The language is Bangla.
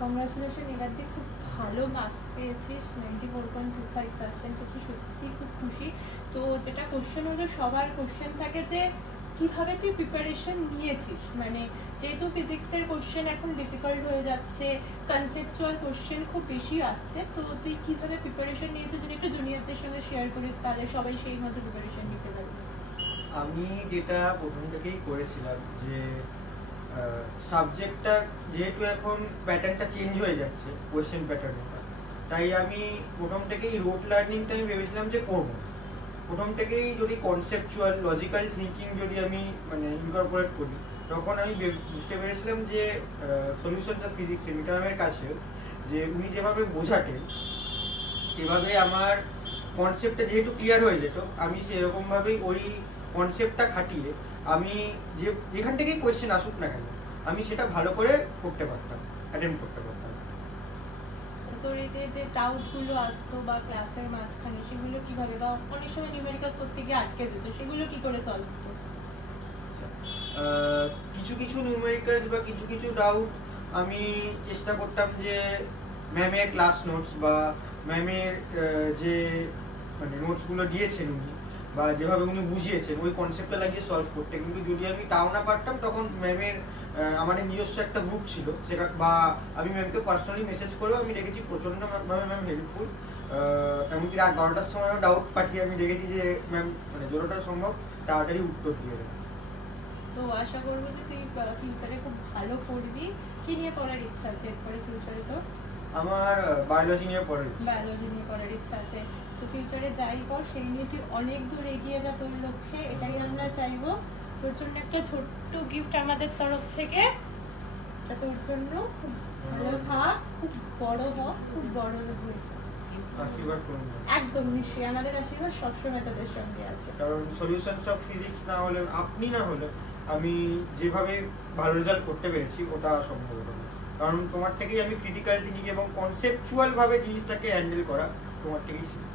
কংগ্রাচুলেশন নিগাদি, খুব ভালো মার্কস পেয়েছিস, 94.25% হচ্ছে, সত্যি খুব খুশি। তো যেটা কোশ্চেন হলো, সবার কোশ্চেন থাকে যে কিভাবে তুই প্রিপারেশন নিয়েছিস, মানে যেহেতু ফিজিক্সের কোশ্চেন এখন ডিফিকাল্ট হয়ে যাচ্ছে, কনসেপচুয়াল কোশ্চেন খুব বেশি আসছে, তো তুই কিভাবে প্রিপারেশন নিয়েছিস যদি একটু জুনিয়রদের সঙ্গে শেয়ার করিস, তাহলে সবাই সেই মতো প্রিপারেশন নিতে পারবে। আমি যেটা প্রথম থেকেই করেছিলাম যে সাবজেক্টটা যেহেতু এখন প্যাটার্নটা চেঞ্জ হয়ে যাচ্ছে কোয়েশ্চেন প্যাটার্নটা, তাই আমি প্রথম থেকেই রোড লার্নিংটা আমি ভেবেছিলাম যে করবো। প্রথম থেকেই যদি কনসেপচুয়াল লজিক্যাল থিঙ্কিং যদি আমি মানে ইনকর্পোরেট করি, তখন আমি বুঝতে পেরেছিলাম যে সলিউশনস অফ ফিজিক্স মিটা ম্যামের কাছে যে উনি যেভাবে বোঝাতেন সেভাবে আমার কনসেপ্টটা যেহেতু ক্লিয়ার হয়ে যেত, আমি সেরকমভাবেই ওই কনসেপ্টটা খাটিয়ে আমি যেখান থেকেই কোয়েশ্চেন আসুক না কেন আমি সেটা ভালো করে করতে পারতাম, অ্যাটেম্প করতে পারতাম। তোর এই যে ডাউটগুলো আসতো বা ক্লাসের মাঝখানে, সেগুলো কিভাবে, বা অনেক সময় নিউমেরিক্যালস করতে গিয়ে আটকে যেত, সেগুলো কি করে সলভ হতো? কিছু কিছু নিউমেরিক্যালস বা কিছু কিছু ডাউট আমি চেষ্টা করতাম যে ম্যামের ক্লাস নোটস বা ম্যামের যে মানে নোটসগুলো দিয়েছেন উনি বা যেভাবে উনি বুঝিয়েছেন ওই কনসেপ্টটা লাগিয়ে সলভ করতে। কিন্তু যদি আমি তাও না পারতাম, তখন ম্যামের আমাদের নিজস্ব একটা গ্রুপ ছিল সেটা, বা আমি ম্যামকে পার্সোনালি মেসেজ করেও আমি দেখেছি প্রচণ্ডভাবে ম্যাম হেল্পফুল। এমনকি রাত 12টার সময় ডাউট পাঠিয়ে আমি দেখেছি যে ম্যাম মানে যতটা সম্ভব তাড়াতাড়ি উত্তর দিয়ে দেয়। তো আশা করবো যে তুই ফিউচারে খুব ভালো করবি। কি নিয়ে পড়ার ইচ্ছা আছে এরপরে ফিউচারে? তো আমার বায়োলজি নিয়ে পড়ার ইচ্ছা আছে। তো ফিউচারে যাই কর, সেই নিয়ে তুই অনেক দূর এগিয়ে যা তোর লক্ষ্যে, এটাই আমরা চাইবো। তোর জন্য একটা ছোট্ট গিফট আমাদের তরফ থেকে, এটা তোর জন্য। খুব ভালো থাক, খুব বড় হ, খুব বড় লোক হয়েছে। আশীর্বাদ করুন। একদম নিশ্চয়ই, আমাদের আশীর্বাদ সবসময় তোদের সঙ্গে আছে। কারণ সলিউশনস অফ ফিজিক্স না হলে, আপনি না হলে আমি যেভাবে ভালো রেজাল্ট করতে পেরেছি ওটা সম্ভব হতো না। কারণ তোমার থেকেই আমি ক্রিটিক্যাল থিঙ্কিং এবং কনসেপচুয়াল ভাবে জিনিসটাকে হ্যান্ডেল করা তোমার থেকেই শিখি।